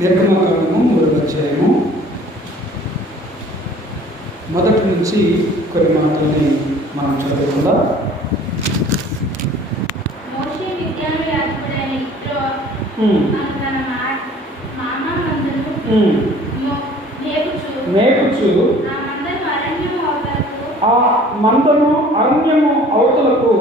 నిర్గమకాండము మూడవ అధ్యాయము. మొదటి నుంచి కొన్ని మాటల్ని మనం చదువుకుందాం. మేపుచు ఆ మందను అరణ్యము అవతలకు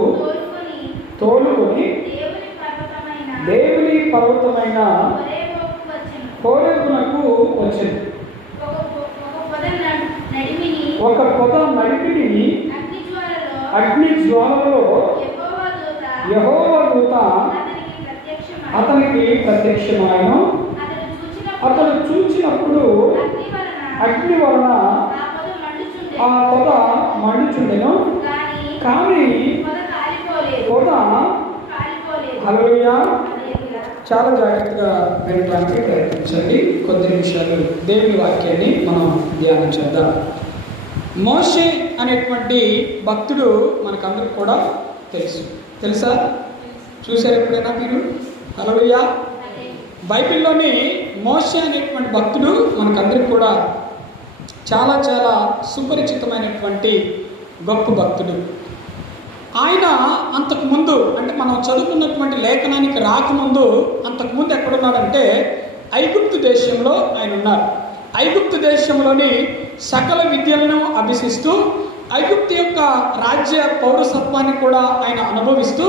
తోలుకొని దేవుని పర్వతమైన దేవుని పర్వతమైన హోరేబుకు వచ్చెను. కోరేపునకు వచ్చింది ఒక పొద నడిపిని అగ్ని జ్వాలలో యెహోవా దూత యహోవ దూత అతనికి ప్రత్యక్షమై అతనికి ప్రత్యక్షమాయను. అతడు చూచినప్పుడు అగ్ని వలన ఆ పొద మండుచుండెను. కానీ పొద కాలిపోలేదు. చాలా జాగ్రత్తగా వినడానికి ప్రయత్నించండి. కొద్ది నిమిషాలు దేవుని వాక్యాన్ని మనం ధ్యానం చేద్దాం. మోషే అనేటువంటి భక్తుడు మనకందరికి కూడా తెలుసు. తెలుసా? చూసారు ఎప్పుడైనా మీరు? అలవయ్యా బైబిల్లోని మోషే అనేటువంటి భక్తుడు మనకందరికి కూడా చాలా చాలా సుపరిచితమైనటువంటి గొప్ప భక్తుడు. ఆయన అంతకుముందు అంటే మనం చదువుకున్నటువంటి లేఖనానికి రాకముందు అంతకుముందు ఎక్కడున్నాడంటే ఐగుప్తు దేశంలో ఆయన ఉన్నారు. ఐగుప్తు దేశంలోని సకల విద్యలను అభ్యసిస్తూ ఐగుప్తు యొక్క రాజ్య పౌరసత్వాన్ని కూడా ఆయన అనుభవిస్తూ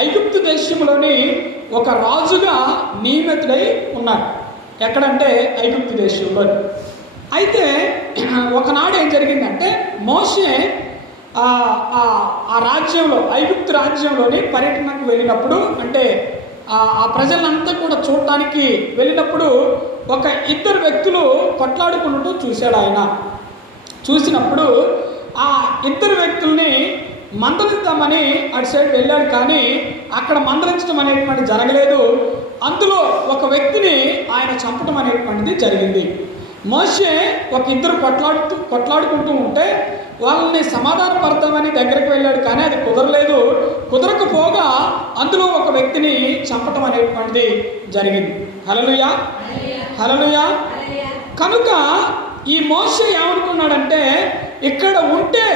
ఐగుప్తు దేశంలోని ఒక రాజుగా నియమితుడై ఉన్నారు ఎక్కడంటే ఐగుప్తు దేశంలో అయితే ఒకనాడు ఏం జరిగిందంటే మోషే ఆ ఆ- రాజ్యంలో ఐగుప్తు రాజ్యంలోని పర్యటనకు వెళ్ళినప్పుడు అంటే ఆ ప్రజలంతా కూడా చూడటానికి వెళ్ళినప్పుడు ఒక ఇద్దరు వ్యక్తులు కొట్లాడుకున్నట్టు చూశాడు ఆయన. చూసినప్పుడు ఆ ఇద్దరు వ్యక్తుల్ని మందలిద్దామని అటు సైడ్ వెళ్ళాడు కానీ అక్కడ మందలించడం అనేటువంటి జరగలేదు. అందులో ఒక వ్యక్తిని ఆయన చంపడం అనేటువంటిది జరిగింది. మోషే ఒక ఇద్దరు కొట్లాడుతూ కొట్లాడుకుంటూ ఉంటే వాళ్ళని సమాధానపడతామని దగ్గరికి వెళ్ళాడు కానీ అది కుదరలేదు. కుదరకపోగా అందులో ఒక వ్యక్తిని చంపటం అనేటువంటిది జరిగింది. హలలుయా హలలుయా కనుక ఈ మోస ఏమనుకున్నాడంటే ఇక్కడ ఉంటే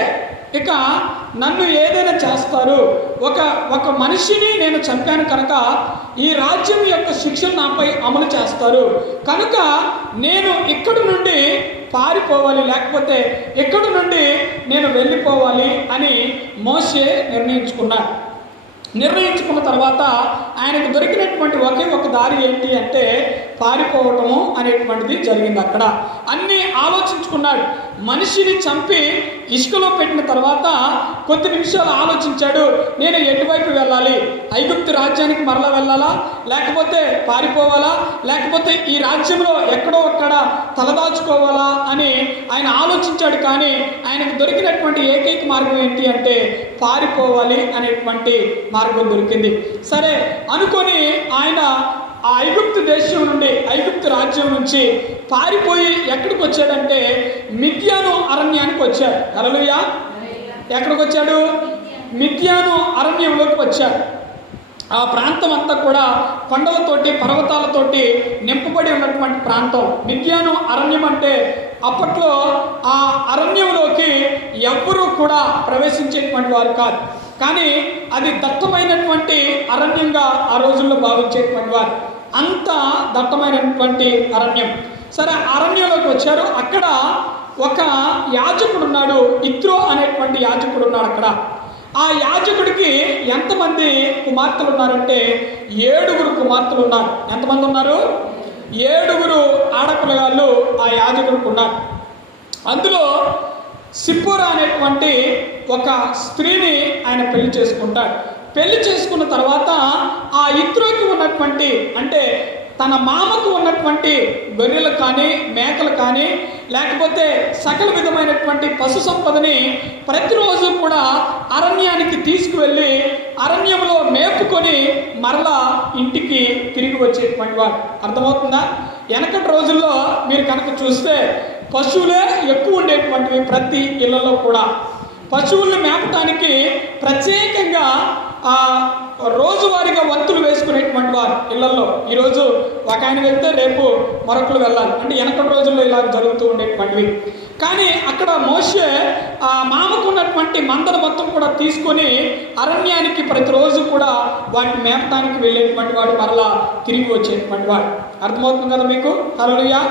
ఇక నన్ను ఏదైనా చేస్తారు ఒక ఒక మనిషిని నేను చంపాను కనుక ఈ రాజ్యం యొక్క శిక్షను నాపై అమలు చేస్తారు. కనుక నేను ఇక్కడి నుండి పారిపోవాలి లేకపోతే ఇక్కడి నుండి నేను వెళ్ళిపోవాలి అని మోసే నిర్ణయించుకున్నాడు నిర్ణయించుకున్న తర్వాత ఆయనకు దొరికినటువంటి ఒకే ఒక దారి ఏంటి అంటే పారిపోవటము అనేటువంటిది జరిగింది అక్కడ. అన్నీ ఆలోచించుకున్నాడు. మనిషిని చంపి ఇసుకలో పెట్టిన తర్వాత కొద్ది నిమిషాలు ఆలోచించాడు. నేను ఎటువైపు వెళ్ళాలి? ఐగుప్తు రాజ్యానికి మరలా వెళ్ళాలా? లేకపోతే పారిపోవాలా? లేకపోతే ఈ రాజ్యంలో ఎక్కడో అక్కడ తలదాచుకోవాలా అని ఆయన ఆలోచించాడు. కానీ ఆయనకు దొరికినటువంటి ఏకైక మార్గం ఏంటి అంటే పారిపోవాలి అనేటువంటి మార్గం దొరికింది. సరే అనుకొని ఆయన ఆ ఐగుప్తు దేశం నుండి ఐగుప్తు రాజ్యం నుంచి పారిపోయి ఎక్కడికి వచ్చాడంటే మిథ్యాను అరణ్యానికి వచ్చాడు. అరలుయా ఎక్కడికి వచ్చాడు? మిథ్యాను అరణ్యంలోకి వచ్చాడు. ఆ ప్రాంతం అంతా కూడా కొండలతోటి పర్వతాలతోటి నింపబడి ఉన్నటువంటి ప్రాంతం. మిథ్యాను అరణ్యం అంటే అప్పట్లో ఆ అరణ్యంలోకి ఎవ్వరూ కూడా ప్రవేశించేటువంటి వారు కాదు. కానీ అది దత్తమైనటువంటి అరణ్యంగా ఆ రోజుల్లో భావించేటువంటి వారు. అంత దట్టమైనటువంటి అరణ్యం. సరే అరణ్యంలోకి వచ్చారు. అక్కడ ఒక యాజకుడు ఉన్నాడు. ఇత్రో అనేటువంటి యాజకుడు ఉన్నాడు అక్కడ. ఆ యాజకుడికి ఎంతమంది కుమార్తెలు ఉన్నారంటే ఏడుగురు కుమార్తెలు ఉన్నారు. ఎంతమంది ఉన్నారు? ఏడుగురు ఆడపిల్లగాళ్ళు ఆ యాజకుడికి ఉన్నారు. అందులో సిప్పుర అనేటువంటి ఒక స్త్రీని ఆయన పెళ్ళి చేసుకుంటాడు. పెళ్ళి చేసుకున్న తర్వాత ఆ ఇత్రోకి ఉన్నటువంటి అంటే తన మామకు ఉన్నటువంటి గొర్రెలు కానీ మేకలు కానీ లేకపోతే సకల విధమైనటువంటి పశు సంపదని ప్రతిరోజు కూడా అరణ్యానికి తీసుకువెళ్ళి అరణ్యంలో మేపుకొని మరలా ఇంటికి తిరిగి వచ్చేటువంటి వాడు. అర్థమవుతుందా? వెనకటి రోజుల్లో మీరు కనుక చూస్తే పశువులే ఎక్కువ ఉండేటువంటివి ప్రతి ఇళ్ళలో కూడా. పశువుల్ని మేపటానికి ప్రత్యేకంగా రోజువారీగా వంతులు వేసుకునేటువంటి వారు ఇళ్ళలో ఈరోజు ఒక ఆయన వెళ్తే రేపు మరొకరు వెళ్ళాలి. అంటే వెనకటి రోజుల్లో ఇలా జరుగుతూ ఉండేటువంటివి. కానీ అక్కడ మోసే ఆ మామకున్నటువంటి మందల మొత్తం కూడా తీసుకొని అరణ్యానికి ప్రతిరోజు కూడా వాటిని మేపటానికి వెళ్ళేటువంటి వాడు మరలా తిరిగి వచ్చేటువంటి వాడు. అర్థమవుతుంది కదా మీకు? హలోయా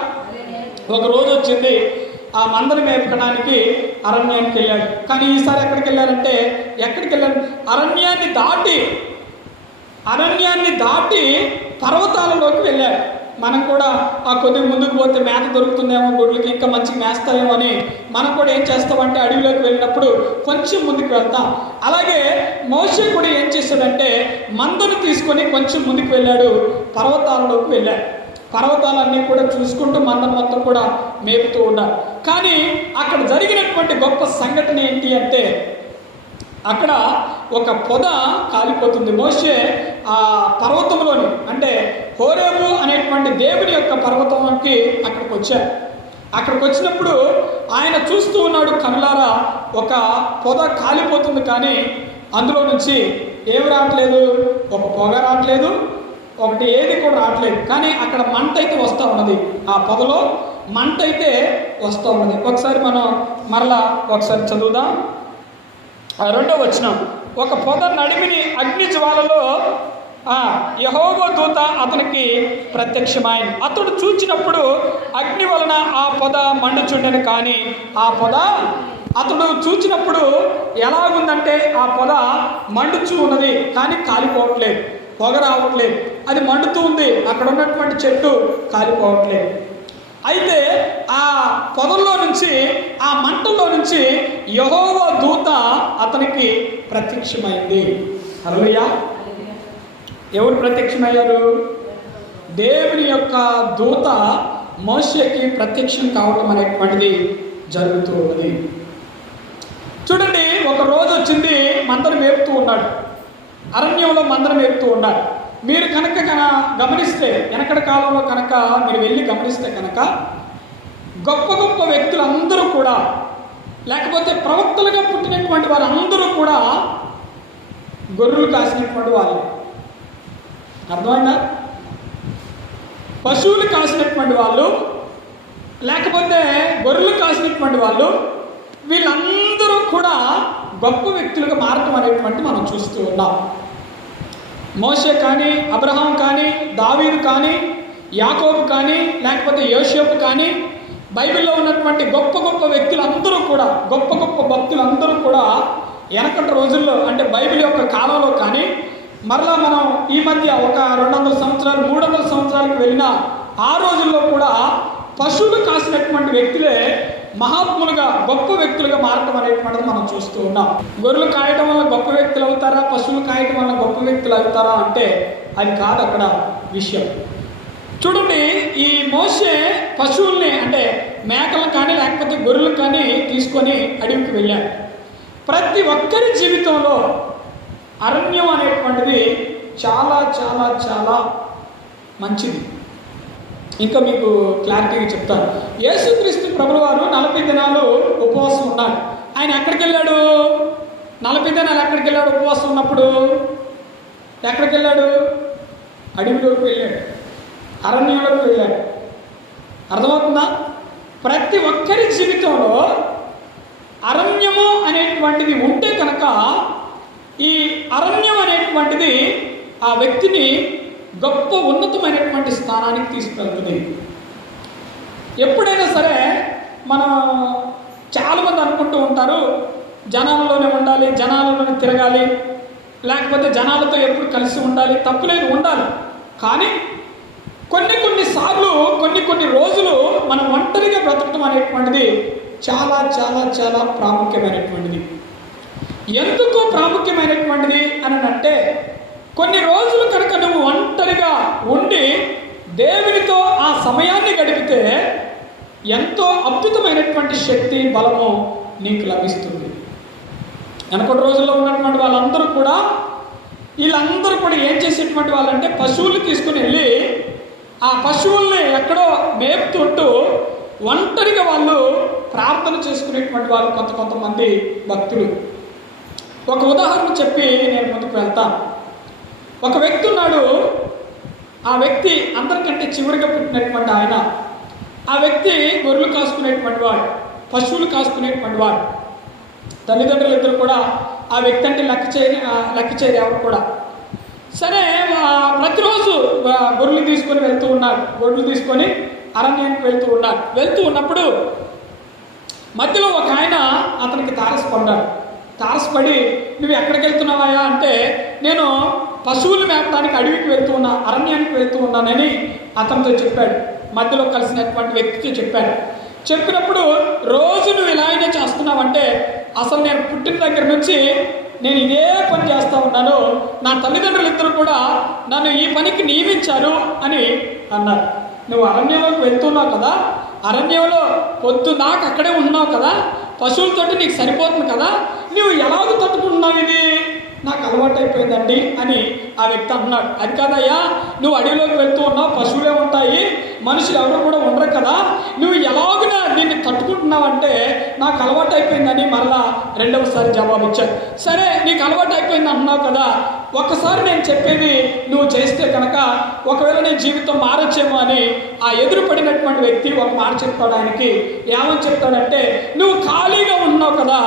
ఒక రోజు వచ్చింది. ఆ మందను మేపడానికి అరణ్యానికి వెళ్ళాడు. కానీ ఈసారి ఎక్కడికి వెళ్ళారంటే ఎక్కడికి వెళ్ళాడు అరణ్యాన్ని దాటి అరణ్యాన్ని దాటి పర్వతాలలోకి వెళ్ళాడు మనం కూడా ఆ కొద్దిగా ముందుకు పోతే మేత దొరుకుతుందేమో గొడ్లకి ఇంకా మంచిగా మేస్తాయేమో అని మనం కూడా ఏం చేస్తామంటే అడవిలోకి వెళ్ళినప్పుడు కొంచెం ముందుకు వెళ్తాం. అలాగే మోసే కూడా ఏం చేశాడంటే మందను తీసుకొని కొంచెం ముందుకు వెళ్ళాడు పర్వతాలలోకి వెళ్ళాడు. పర్వతాలన్నీ కూడా చూసుకుంటూ మందం మొత్తం కూడా మేపుతూ ఉన్నారు. కానీ అక్కడ జరిగినటువంటి గొప్ప సంఘటన ఏంటి అంటే అక్కడ ఒక పొద కాలిపోతుంది. మోషే ఆ పర్వతంలోని అంటే హోరేబు అనేటువంటి దేవుని యొక్క పర్వతంలోకి అక్కడికి వచ్చారు అక్కడికి వచ్చినప్పుడు ఆయన చూస్తూ ఉన్నాడు కనులారా ఒక పొద కాలిపోతుంది కానీ అందులో నుంచి ఏం రావట్లేదు? ఒక పొగ రావట్లేదు. ఒకటి ఏది కూడా రావట్లేదు. కానీ అక్కడ మంట అయితే వస్తూ ఉన్నది. ఆ పొదలో మంట అయితే వస్తూ ఉన్నది. ఒకసారి మనం మరలా ఒకసారి చదువుదాం. ఆ రెండో వచ్చిన ఒక పొద నడిమిని అగ్ని జ్వాలలో ఆ యహోవ దూత అతనికి ప్రత్యక్షమైంది అతడు చూచినప్పుడు అగ్ని వలన ఆ పొద మండుచుండెను కానీ ఆ పొద అతడు చూచినప్పుడు ఎలాగుందంటే ఆ పొద మండుచు ఉన్నది కానీ కాలిపోవట్లేదు. పొగ రావట్లేదు. అది మండుతూ ఉంది. అక్కడ ఉన్నటువంటి చెట్టు కాలిపోవట్లేదు. అయితే ఆ పొదల్లో నుంచి ఆ మంటల్లో నుంచి యహోవ దూత అతనికి ప్రత్యక్షమైంది. హల్లెలూయా. ఎవరు ప్రత్యక్షమయ్యారు? దేవుని యొక్క దూత మోషకి ప్రత్యక్షం కావడం అనేటువంటిది జరుగుతూ ఉన్నది. చూడండి ఒక రోజు వచ్చింది మందరు మేపుతూ ఉన్నాడు. అరణ్యంలో మందరం మేపుతూ ఉండాలి. మీరు కనుక గమనిస్తే వెనకటి కాలంలో కనుక మీరు వెళ్ళి గమనిస్తే కనుక గొప్ప గొప్ప వ్యక్తులందరూ కూడా లేకపోతే ప్రవక్తలుగా పుట్టినటువంటి వారందరూ కూడా గొర్రెలు కాసినటువంటి వాళ్ళు. అర్థమైందా? పశువులు కాసినటువంటి వాళ్ళు లేకపోతే గొర్రెలు కాసినటువంటి వాళ్ళు వీళ్ళందరూ కూడా గొప్ప వ్యక్తులుగా మారటం అనేటువంటి మనం చూస్తూ ఉన్నాం. మోషే కానీ అబ్రహాం కానీ దావీదు కానీ యాకోబు కానీ లేకపోతే యోషేపు కానీ బైబిల్లో ఉన్నటువంటి గొప్ప గొప్ప వ్యక్తులందరూ కూడా గొప్ప గొప్ప భక్తులందరూ కూడా వెనకటి రోజుల్లో అంటే బైబిల్ యొక్క కాలంలో కానీ మరలా మనం ఈ మధ్య ఒక రెండు వందల సంవత్సరాలు మూడు వందల సంవత్సరాలకు వెళ్ళిన ఆ రోజుల్లో కూడా పశువులు కాసినటువంటి వ్యక్తులే మహాత్ములుగా గొప్ప వ్యక్తులుగా మారటం అనేటువంటిది మనం చూస్తూ ఉన్నాం. గొర్రెలు కాయటం వల్ల గొప్ప వ్యక్తులు అవుతారా? పశువులు కాయటం వల్ల గొప్ప వ్యక్తులు అవుతారా అంటే అది కాదు అక్కడ విషయం. చూడండి ఈ మోసే పశువుల్ని అంటే మేకలను కానీ లేకపోతే గొర్రెలు కానీ తీసుకొని అడవికి వెళ్ళాడు. ప్రతి ఒక్కరి జీవితంలో అరణ్యం అనేటువంటిది చాలా చాలా చాలా మంచిది. ఇంకా మీకు క్లారిటీగా చెప్తాను. యేసుక్రీస్తు ప్రభుల వారు నలభై దినాలు ఉపవాసం ఉన్నారు. ఆయన ఎక్కడికి వెళ్ళాడు నలభై దినాలు ఎక్కడికి వెళ్ళాడు ఉపవాసం ఉన్నప్పుడు? ఎక్కడికి వెళ్ళాడు అడవిలోకి వెళ్ళాడు. అరణ్యంలోకి వెళ్ళాడు. అర్థమవుతుందా? ప్రతి ఒక్కరి జీవితంలో అరణ్యము అనేటువంటిది ఉంటే కనుక ఈ అరణ్యం అనేటువంటిది ఆ వ్యక్తిని గొప్ప ఉన్నతమైనటువంటి స్థానానికి తీసుకెళ్తుంది. ఎప్పుడైనా సరే మనం చాలామంది అనుకుంటూ ఉంటారు జనాలలోనే ఉండాలి జనాలలోనే తిరగాలి లేకపోతే జనాలతో ఎప్పుడు కలిసి ఉండాలి తప్పులేదు ఉండాలి. కానీ కొన్ని కొన్ని సార్లు కొన్ని కొన్ని రోజులు మనం ఒంటరిగా బ్రతకడం అనేటువంటిది చాలా చాలా చాలా ప్రాముఖ్యమైనటువంటిది. ఎందుకు ప్రాముఖ్యమైనటువంటిది అని అంటే కొన్ని రోజులు కనుక నువ్వు ఒంటరిగా ఉండి దేవునితో ఆ సమయాన్ని గడిపితే ఎంతో అద్భుతమైనటువంటి శక్తి బలము నీకు లభిస్తుంది. వెనకటి రోజుల్లో ఉన్నటువంటి వాళ్ళందరూ కూడా వీళ్ళందరూ కూడా ఏం చేసేటువంటి వాళ్ళంటే పశువులు తీసుకుని వెళ్ళి ఆ పశువుల్ని ఎక్కడో మేపుతుంటూ ఒంటరిగా వాళ్ళు ప్రార్థన చేసుకునేటువంటి వాళ్ళు కొంత కొంతమంది భక్తులు. ఒక ఉదాహరణ చెప్పి నేను ముందుకు వెళ్తాను. ఒక వ్యక్తి ఉన్నాడు. ఆ వ్యక్తి అందరికంటే చివరిగా పుట్టినటువంటి ఆయన. ఆ వ్యక్తి గొర్రెలు కాసుకునేటువంటి వాడు పశువులు కాసుకునేటువంటి వాడు. తల్లిదండ్రులు ఇద్దరు కూడా ఆ వ్యక్తి అంటే లెక్క చేయని లెక్క చేయరు ఎవరు కూడా. సరే ప్రతిరోజు గొర్రెలు తీసుకొని వెళ్తూ ఉన్నాడు గొర్రెలు తీసుకొని అరణ్యానికి వెళ్తూ ఉన్నాడు వెళ్తూ ఉన్నప్పుడు మధ్యలో ఒక ఆయన అతనికి తారసపడ్డాడు. తారసపడి నువ్వు ఎక్కడికి వెళ్తున్నావా అంటే నేను పశువులు మేపడానికి అడవికి వెళ్తూ ఉన్నా అరణ్యానికి వెళ్తూ ఉన్నానని అతనితో చెప్పాడు. మధ్యలో కలిసినటువంటి వ్యక్తితో చెప్పాడు. చెప్పినప్పుడు రోజు నువ్వు ఇలాగనే చేస్తున్నావంటే అసలు నేను పుట్టిన దగ్గర నుంచి నేను ఇదే పని చేస్తూ ఉన్నాను. నా తల్లిదండ్రులు ఇద్దరు కూడా నన్ను ఈ పనికి నియమించారు అని అన్నారు. నువ్వు అరణ్యంలోకి వెళ్తున్నావు కదా అరణ్యంలో పొద్దు నాకు అక్కడే ఉన్నావు కదా పశువులతోటి నీకు సరిపోతుంది కదా నువ్వు ఎలాగ తట్టుకుంటున్నావు ఇది? నాకు అలవాటు అయిపోయిందండి అని ఆ వ్యక్తి అంటున్నాడు. అది కాదయ్యా నువ్వు అడవిలోకి వెళ్తూ ఉన్నావు పశువులే ఉంటాయి మనుషులు ఎవరు కూడా ఉండరు కదా. నువ్వు ఎలాగునా దీన్ని తట్టుకుంటున్నావంటే నాకు అలవాటు అయిపోయిందని మరలా రెండవసారి జవాబు ఇచ్చాడు సరే నీకు అలవాటు అయిపోయింది అంటున్నావు కదా. ఒక్కసారి నేను చెప్పేది నువ్వు చేస్తే కనుక ఒకవేళ నీ జీవితం మారొచ్చేమో అని ఆ ఎదురు పడినటువంటి వ్యక్తి ఒక మాట చెప్తాడు ఆయనకి. ఏమని చెప్తాడంటే నువ్వు ఖాళీగా ఉన్నావు కదా.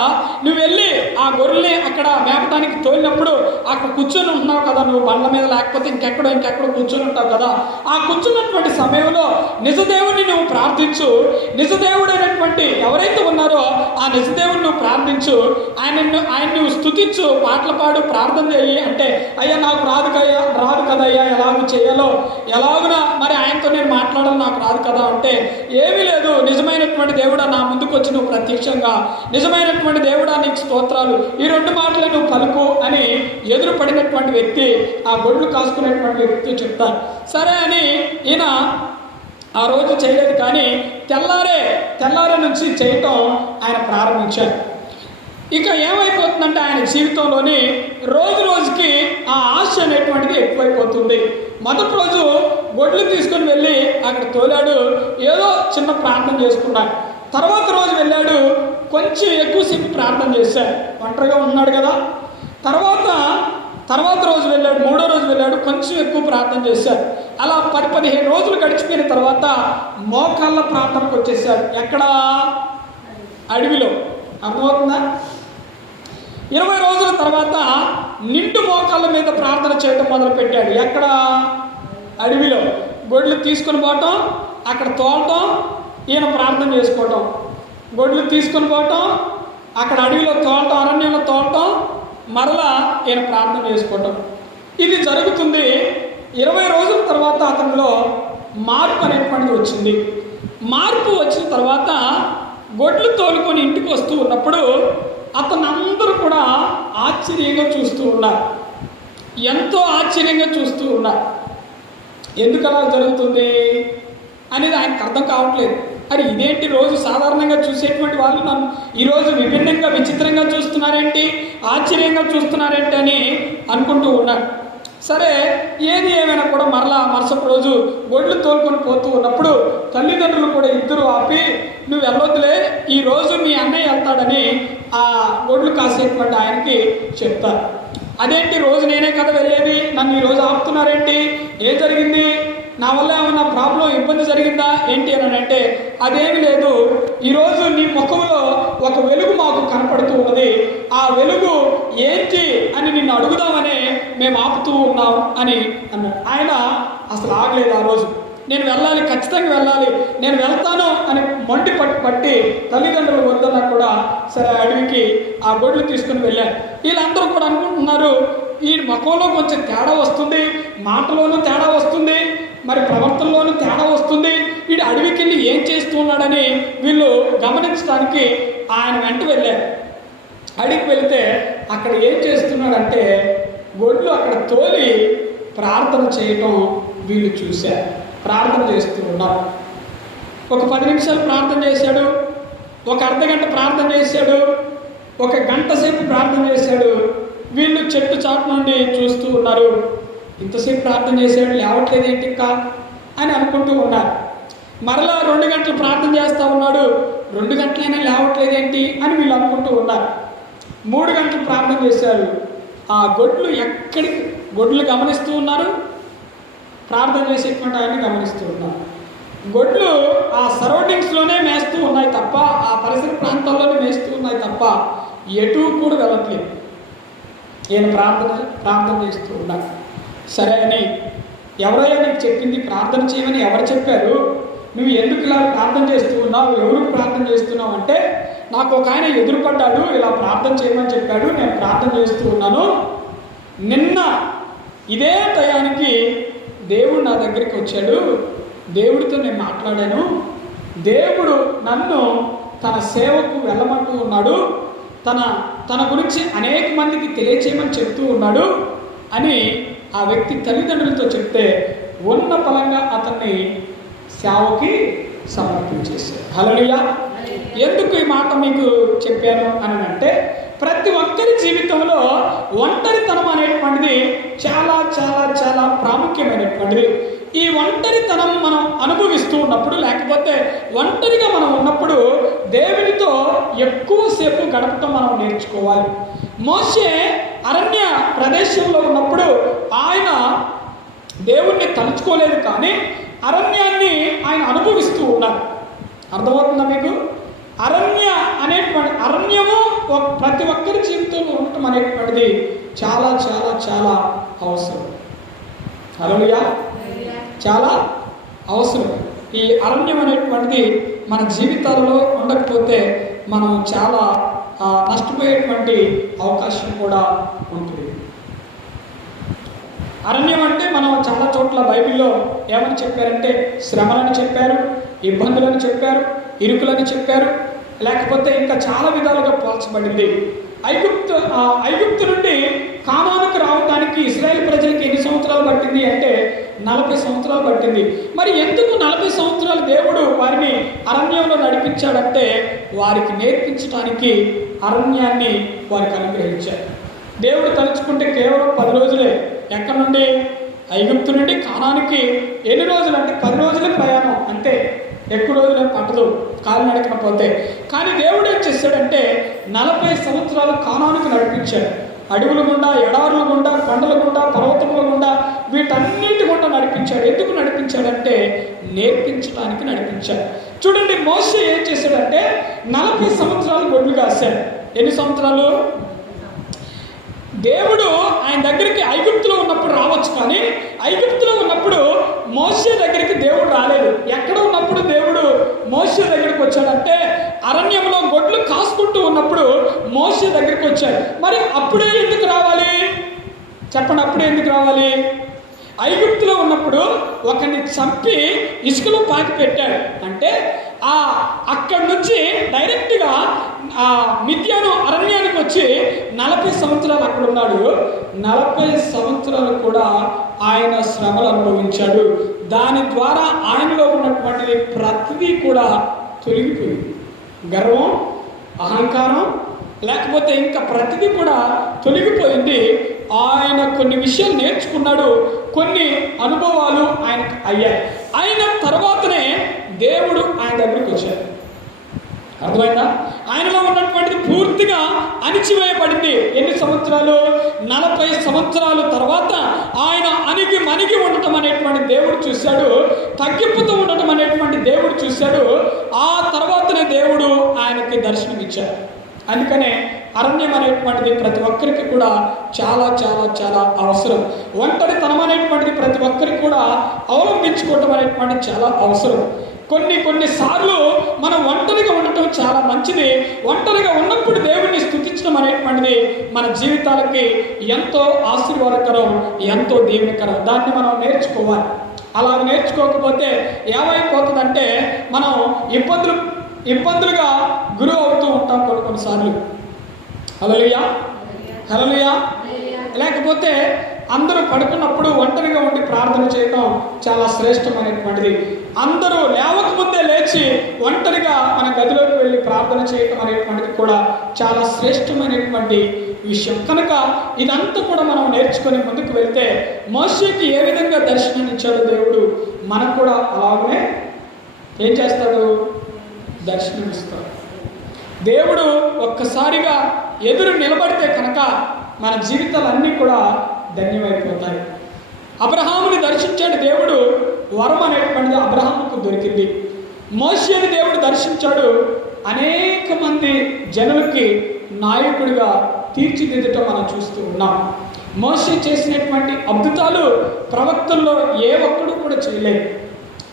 నువ్వు వెళ్ళి ఆ గొర్రెల్ని అక్కడ మేపడానికి తోలినప్పుడు అక్కడ కూర్చొని ఉంటున్నావు కదా. నువ్వు బండ్ల మీద లేకపోతే ఇంకెక్కడో ఇంకెక్కడో కూర్చొని ఉంటావు కదా. ఆ కూర్చున్నటువంటి సమయంలో నిజదేవుని నువ్వు ప్రార్థించు. నిజదేవుడైనటువంటి ఎవరైతే ఉన్నారో ఆ నిజదేవుడిని నువ్వు ప్రార్థించు. ఆయన ఆయన నువ్వు స్థుతించు పాటలు పాడు ప్రార్థన చేయి అంటే అయ్యా నాకు రాదు కయ్యా రాదు కదయ్యా ఎలాగ చేయాలో? ఎలాగునా? మరి ఆయనతో నేను మాట్లాడాలి నాకు రాదు కదా? అంటే ఏమీ లేదు. నిజమైనటువంటి దేవుడా నా ముందుకు వచ్చి నువ్వు ప్రత్యక్షంగా. నిజమైనటువంటి దేవుడా నీకు స్తోత్రాలు. ఈ రెండు మాటలు నువ్వు పలుకు అని ఎదురు పడినటువంటి వ్యక్తి ఆ గొడ్లు కాసుకునేటువంటి వ్యక్తి చెప్తారు. సరే అని ఈయన ఆ రోజు చేయలేదు కానీ తెల్లారే తెల్లారే నుంచి చేయటం ఆయన ప్రారంభించారు. ఇక ఏమైపోతుందంటే ఆయన జీవితంలోని రోజు రోజుకి ఆ ఆశ అనేటువంటిది ఎక్కువైపోతుంది. మొదటి రోజు గొడ్లు తీసుకొని వెళ్ళి అక్కడ తోలాడు ఏదో చిన్న ప్రార్థన చేసుకున్నాడు. తర్వాత రోజు వెళ్ళాడు కొంచెం ఎక్కువసేపు ప్రార్థన చేశాడు. ఒంటరిగా ఉన్నాడు కదా. తర్వాత తర్వాత రోజు వెళ్ళాడు మూడో రోజు వెళ్ళాడు కొంచెం ఎక్కువ ప్రార్థన చేశాడు. అలా పది పదిహేను రోజులు గడిచిపోయిన తర్వాత మోకాళ్ళ ప్రార్థనకు వచ్చేసాడు. ఎక్కడ? అడవిలో. అర్థమవుతుందా? ఇరవై రోజుల తర్వాత నిండు మోకాళ్ళ మీద ప్రార్థన చేయడం మొదలుపెట్టాడు. ఎక్కడ? అడవిలో. గొడ్లు తీసుకొని పోవటం అక్కడ తోలటం ఈయన ప్రార్థన చేసుకోవటం. గొడ్లు తీసుకొని పోవటం అక్కడ అడవిలో తోలటం అరణ్యంలో తోలటం మరలా ఈయన ప్రార్థన చేసుకోవటం. ఇది జరుగుతుంది ఇరవై రోజుల తర్వాత అతనిలో మార్పు అనేటువంటిది వచ్చింది. మార్పు వచ్చిన తర్వాత గొడ్లు తోలుకొని ఇంటికి వస్తూ ఉన్నప్పుడు అతను అందరూ కూడా ఆశ్చర్యంగా చూస్తూ ఉన్నారు. ఎంతో ఆశ్చర్యంగా చూస్తూ ఉన్నారు. ఎందుకు అలా జరుగుతుంది? అనేది ఆయనకు అర్థం కావట్లేదు. అరే ఇదేంటి రోజు సాధారణంగా చూసేటువంటి వాళ్ళు నన్ను ఈరోజు విభిన్నంగా విచిత్రంగా చూస్తున్నారేంటి? ఆశ్చర్యంగా చూస్తున్నారేంటి అని అనుకుంటూ ఉన్నాడు సరే ఏది ఏమైనా కూడా మరలా మరుసటి రోజు ఒళ్ళు తోలుకొని పోతూ ఉన్నప్పుడు తల్లిదండ్రులు కూడా ఇద్దరు ఆపి నువ్వు వెళ్ళొద్దులే ఈ రోజు మీ అన్నయ్య వెళ్తాడని ఆ గొడ్లు కాసేటువంటి ఆయనకి చెప్తారు. అదేంటి రోజు నేనే కదా వెళ్ళేది? నన్ను ఈరోజు ఆపుతున్నారేంటి? ఏం జరిగింది? నా వల్ల ఏమన్నా ప్రాబ్లం ఇబ్బంది జరిగిందా ఏంటి అని అంటే అదేమి లేదు. ఈరోజు నీ ముఖంలో ఒక వెలుగు మాకు కనపడుతూ ఉన్నది. ఆ వెలుగు ఏంటి అని నిన్ను అడుగుదామనే మేము ఆపుతూ ఉన్నాం అని అన్నాడు. ఆయన అసలు ఆగలేదు ఆ రోజు. నేను వెళ్ళాలి ఖచ్చితంగా వెళ్ళాలి. నేను వెళ్తాను అని మొండి పట్టి పట్టి తల్లిదండ్రులు వద్దన్నా కూడా సరే అడవికి ఆ గొడ్లు తీసుకుని వెళ్ళాను. వీళ్ళందరూ కూడా అనుకుంటున్నారు ఈ ముఖంలో కొంచెం తేడా వస్తుంది మాటలోనూ తేడా వస్తుంది. మరి ప్రవర్తనలోనూ తేడా వస్తుంది. వీడు అడవికి వెళ్ళి ఏం చేస్తూ ఉన్నాడని వీళ్ళు గమనించడానికి ఆయన వెంట వెళ్ళారు. అడవికి వెళితే అక్కడ ఏం చేస్తున్నాడంటే ఒళ్ళు అక్కడ తోలి ప్రార్థన చేయటం వీళ్ళు చూశారు. ప్రార్థన చేస్తూ ఉన్నారు. ఒక పది నిమిషాలు ప్రార్థన చేశాడు. ఒక అర్ధ గంట ప్రార్థన చేశాడు. ఒక గంట సేపు ప్రార్థన చేశాడు. వీళ్ళు చెట్టు చాటు నుండి చూస్తూ ఉన్నారు. ఇంతసేపు ప్రార్థన చేసేవాడు లేవట్లేదు ఏంటి ఇంకా అని అనుకుంటూ ఉన్నారు. మరలా రెండు గంటలు ప్రార్థన చేస్తూ ఉన్నాడు రెండు గంటలైనా లేవట్లేదు ఏంటి అని వీళ్ళు అనుకుంటూ ఉన్నారు. మూడు గంటలు ప్రార్థన చేశారు. ఆ గొడ్లు ఎక్కడికి గొడ్లు గమనిస్తూ ఉన్నారు ప్రార్థన చేసేటువంటి ఆయన గమనిస్తూ ఉన్నారు. గొడ్లు ఆ సరౌండింగ్స్లోనే మేస్తూ ఉన్నాయి తప్ప ఆ పరిసర ప్రాంతాల్లోనే మేస్తూ ఉన్నాయి తప్ప ఎటు కూడా వెళ్ళట్లేదు. ఈయన ప్రార్థన ప్రార్థన చేస్తూ ఉన్నాను సరే అని ఎవరైనా నీకు చెప్పింది ప్రార్థన చేయమని ఎవరు చెప్పారు? నువ్వు ఎందుకు ఇలా ప్రార్థన చేస్తూ ఉన్నావు ఎవరికి ప్రార్థన చేస్తున్నావు అంటే నాకు ఒక ఆయన ఎదురుపడ్డాడు ఇలా ప్రార్థన చేయమని చెప్పాడు నేను ప్రార్థన చేస్తూ ఉన్నాను. నిన్న ఇదే టయానికి దేవుడు నా దగ్గరికి వచ్చాడు. దేవుడితో నేను మాట్లాడాను. దేవుడు నన్ను తన సేవకు వెళ్ళమంటూ ఉన్నాడు. తన తన గురించి అనేక మందికి తెలియచేయమని చెప్తూ ఉన్నాడు అని ఆ వ్యక్తి తల్లిదండ్రులతో చెప్తే ఉన్న ఫలంగా అతన్ని సేవకి సమర్పించేశారు. హలోయా ఎందుకు ఈ మాట మీకు చెప్పాను అని అంటే ప్రతి ఒక్కరి జీవితంలో ఒంటరితనం అనేటువంటిది చాలా చాలా చాలా ప్రాముఖ్యమైనటువంటిది. ఈ ఒంటరితనం మనం అనుభవిస్తూ ఉన్నప్పుడు లేకపోతే ఒంటరిగా మనం ఉన్నప్పుడు దేవునితో ఎక్కువసేపు గడపటం మనం నేర్చుకోవాలి. మోసే అరణ్య ప్రదేశంలో ఉన్నప్పుడు ఆయన దేవుణ్ణి తలుచుకోలేదు కానీ అరణ్యాన్ని ఆయన అనుభవిస్తూ ఉన్నారు. అర్థమవుతుందా మీకు? అరణ్య అనేటువంటి అరణ్యము ఒక- ప్రతి ఒక్కరి జీవితంలో ఉండటం అనేటువంటిది చాలా చాలా చాలా అవసరం. అలలుయా చాలా అవసరం. ఈ అరణ్యం అనేటువంటిది మన జీవితాలలో ఉండకపోతే మనం చాలా నష్టపోయేటువంటి అవకాశం కూడా ఉంటుంది. అరణ్యం అంటే మనం చాలా చోట్ల బైబిల్లో ఏమని చెప్పారంటే శ్రమలని చెప్పారు ఇబ్బందులని చెప్పారు ఇరుకులని చెప్పారు లేకపోతే ఇంకా చాలా విధాలుగా పోల్చబడింది. ఐగుప్తు ఐగుప్తు నుండి కానానికి రావడానికి ఇస్రాయేల్ ప్రజలకి ఎన్ని సంవత్సరాలు పట్టింది అంటే నలభై సంవత్సరాలు పట్టింది. మరి ఎందుకు నలభై సంవత్సరాలు దేవుడు వారిని అరణ్యంలో నడిపించాడంటే వారికి నేర్పించడానికి అరణ్యాన్ని వారికి అనుగ్రహించారు. దేవుడు తలుచుకుంటే కేవలం పది రోజులే. ఎక్కడి నుండి? ఐగుప్తు నుండి కానానికి. ఎన్ని రోజులు అంటే పది రోజులే ప్రయాణం. అంతే. ఎక్కువ రోజులే పట్టదు. కాలు నడకకపోతే. కానీ దేవుడు ఏం చేశాడంటే నలభై సంవత్సరాలు కానానికి నడిపించాడు. అడవుల గుండా ఎడారుల గుండా కొండల గుండా పర్వతముల గుండా వీటన్నిటి గుండా నడిపించాడు. ఎందుకు నడిపించాడంటే నేర్పించడానికి నడిపించాడు. చూడండి మోసే ఏం చేశాడంటే నలభై సంవత్సరాలు గొడ్లు కాశాడు. ఎన్ని సంవత్సరాలు? దేవుడు ఆయన దగ్గరికి ఐగుప్తులో ఉన్నప్పుడు రావచ్చు కానీ ఐగుప్తులో ఉన్నప్పుడు మోసే దగ్గరికి దేవుడు రాలేదు. ఎక్కడ ఉన్నప్పుడు దేవుడు మోసే దగ్గరికి వచ్చాడంటే అరణ్యంలో గొడ్లు కాసుకుంటూ ఉన్నప్పుడు మోసే దగ్గరికి వచ్చాడు. మరి అప్పుడే చెప్పండి అప్పుడే ఎందుకు రావాలి? ఐగుప్తులో ఉన్నప్పుడు ఒకరిని చంపి ఇసుకలో పాకి పెట్టాడు అంటే ఆ అక్కడి నుంచి డైరెక్ట్గా ఆ మిథ్యాను అరణ్యానికి వచ్చి నలభై సంవత్సరాలు అక్కడ ఉన్నాడు. నలభై సంవత్సరాలు కూడా ఆయన శ్రమలు అనుభవించాడు. దాని ద్వారా ఆయనలో ఉన్నటువంటి ప్రతిదీ కూడా తొలగిపోయింది. గర్వం అహంకారం లేకపోతే ఇంకా ప్రతిదీ కూడా తొలగిపోయింది. ఆయన కొన్ని విషయాలు నేర్చుకున్నాడు కొన్ని అనుభవాలు ఆయనకు అయ్యాయి. అయిన తర్వాతనే దేవుడు ఆయన దగ్గరికి వచ్చాడు. అర్థమైందా? ఆయనలో ఉన్నటువంటిది పూర్తిగా అణిచివేయబడింది. ఎన్ని సంవత్సరాలు? నలభై సంవత్సరాల తర్వాత ఆయన అణిగి మణిగి ఉండటం అనేటువంటి దేవుడు చూశాడు తగ్గింపుతో ఉండటం అనేటువంటి దేవుడు చూశాడు. ఆ తర్వాతనే దేవుడు ఆయనకి దర్శనమిచ్చాడు. అందుకనే అరణ్యం అనేటువంటిది ప్రతి ఒక్కరికి కూడా చాలా చాలా చాలా అవసరం. ఒంటరితనం అనేటువంటిది ప్రతి ఒక్కరికి కూడా అవలంబించుకోవటం అనేటువంటిది చాలా అవసరం. కొన్ని కొన్నిసార్లు మనం ఒంటరిగా ఉండటం చాలా మంచిది. ఒంటరిగా ఉన్నప్పుడు దేవుణ్ణి స్థుతించడం అనేటువంటిది మన జీవితాలకి ఎంతో ఆశీర్వాదకరం ఎంతో దీవెనకరం. దాన్ని మనం నేర్చుకోవాలి. అలా నేర్చుకోకపోతే ఏమైపోతుందంటే మనం ఇబ్బందులు ఇబ్బందులుగా గురి అవుతూ ఉంటాం కొన్ని కొన్నిసార్లు హలోయా హలోయా లేకపోతే అందరూ పడుకున్నప్పుడు ఒంటరిగా ఉండి ప్రార్థన చేయడం చాలా శ్రేష్టమైనటువంటిది. అందరూ లేవకముందే లేచి ఒంటరిగా మన గదిలోకి వెళ్ళి ప్రార్థన చేయటం అనేటువంటిది కూడా చాలా శ్రేష్టమైనటువంటి విషయం. కనుక ఇదంతా కూడా మనం నేర్చుకొని ముందుకు వెళ్తే మోషేకి ఏ విధంగా దర్శనాన్ని ఇచ్చాడు దేవుడు మనకు కూడా అలాగనే ఏం చేస్తాడు? దర్శనం ఇస్తాడు దేవుడు ఒక్కసారిగా ఎదురు నిలబడితే కనుక మన జీవితాలన్నీ కూడా ధన్యమైపోతాయి. అబ్రహాముని దర్శించాడు దేవుడు వరం అనేటువంటిది అబ్రహాముకు దొరికింది. మోషేని దేవుడు దర్శించాడు అనేక మంది జనులకి నాయకుడిగా తీర్చిదిద్దటం మనం చూస్తూ ఉన్నాం. మోసే చేసినటువంటి అద్భుతాలు ప్రవక్తల్లో ఏ ఒక్కడు కూడా చేయలేదు.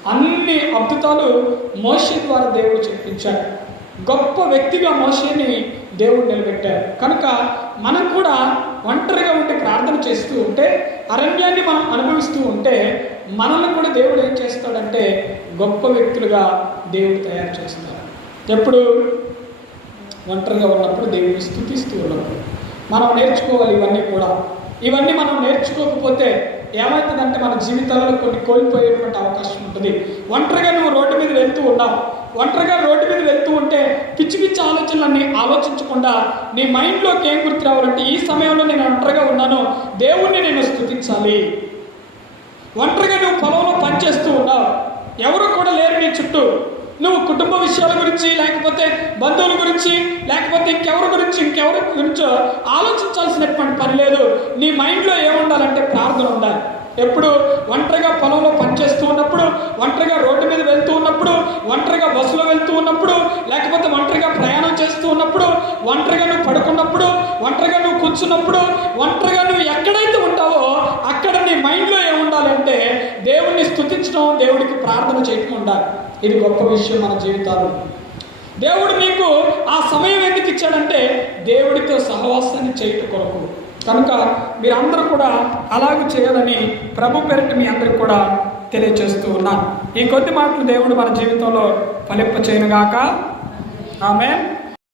అన్ని అద్భుతాలు మోసే ద్వారా దేవుడు చెప్పించాడు గొప్ప వ్యక్తిగా మోసేని దేవుడు నిలబెట్టారు. కనుక మనం కూడా ఒంటరిగా ఉండి ప్రార్థన చేస్తూ ఉంటే అరణ్యాన్ని మనం అనుభవిస్తూ ఉంటే మనల్ని కూడా దేవుడు ఏం చేస్తాడంటే గొప్ప వ్యక్తులుగా దేవుడు తయారు చేస్తాడు. ఎప్పుడు? ఒంటరిగా ఉన్నప్పుడు దేవుడిని స్థుతిస్తూ ఉన్నప్పుడు. మనం నేర్చుకోవాలి ఇవన్నీ కూడా. ఇవన్నీ మనం నేర్చుకోకపోతే ఏమవుతుందంటే మన జీవితాలలో కొన్ని కోల్పోయేటువంటి అవకాశం ఉంటుంది. ఒంటరిగా నువ్వు రోడ్డు మీద వెళ్తూ ఉన్నావు. ఒంటరిగా రోడ్డు మీద వెళ్తూ ఉంటే పిచ్చి పిచ్చి ఆలోచనలన్నీ ఆలోచించకుండా నీ మైండ్లోకి ఏం గుర్తు రావాలంటే ఈ సమయంలో నేను ఒంటరిగా ఉన్నాను. దేవుణ్ణి నేను స్థుతించాలి ఒంటరిగా నువ్వు పొలంలో పనిచేస్తూ ఉన్నావు. ఎవరు కూడా లేరు నీ చుట్టూ. నువ్వు కుటుంబ విషయాల గురించి లేకపోతే బంధువుల గురించి లేకపోతే ఇంకెవరి గురించి ఇంకెవరి గురించో ఆలోచించాల్సినటువంటి పని లేదు. నీ మైండ్లో ఏముండాలంటే ప్రార్థన ఉండాలి. ఎప్పుడు ఒంటరిగా పొలంలో పనిచేస్తూ ఉన్నప్పుడు ఒంటరిగా రోడ్డు ఒంటరిగా బస్సులో వెళ్తూ ఉన్నప్పుడు లేకపోతే ఒంటరిగా ప్రయాణం చేస్తూ ఉన్నప్పుడు ఒంటరిగా నువ్వు పడుకున్నప్పుడు ఒంటరిగా నువ్వు కూర్చున్నప్పుడు ఒంటరిగా నువ్వు ఎక్కడైతే ఉంటావో అక్కడ నీ మైండ్లో ఏముండాలంటే దేవుణ్ణి స్థుతించడం దేవుడికి ప్రార్థన చేయటం ఉండాలి. ఇది గొప్ప విషయం మన జీవితాలు దేవుడు మీకు ఆ సమయం ఎందుకు ఇచ్చాడంటే దేవుడితో సహవాసాన్ని చేయటం కొరకు. కనుక మీరందరూ కూడా అలాగే చేయాలని ప్రభు పేరిట మీ అందరికి కూడా తెలియచేస్తూ ఉన్నాను. ఈ కొద్ది మాటలు దేవుడు మన జీవితంలో ఫలింప చేయనుగాక ఆమె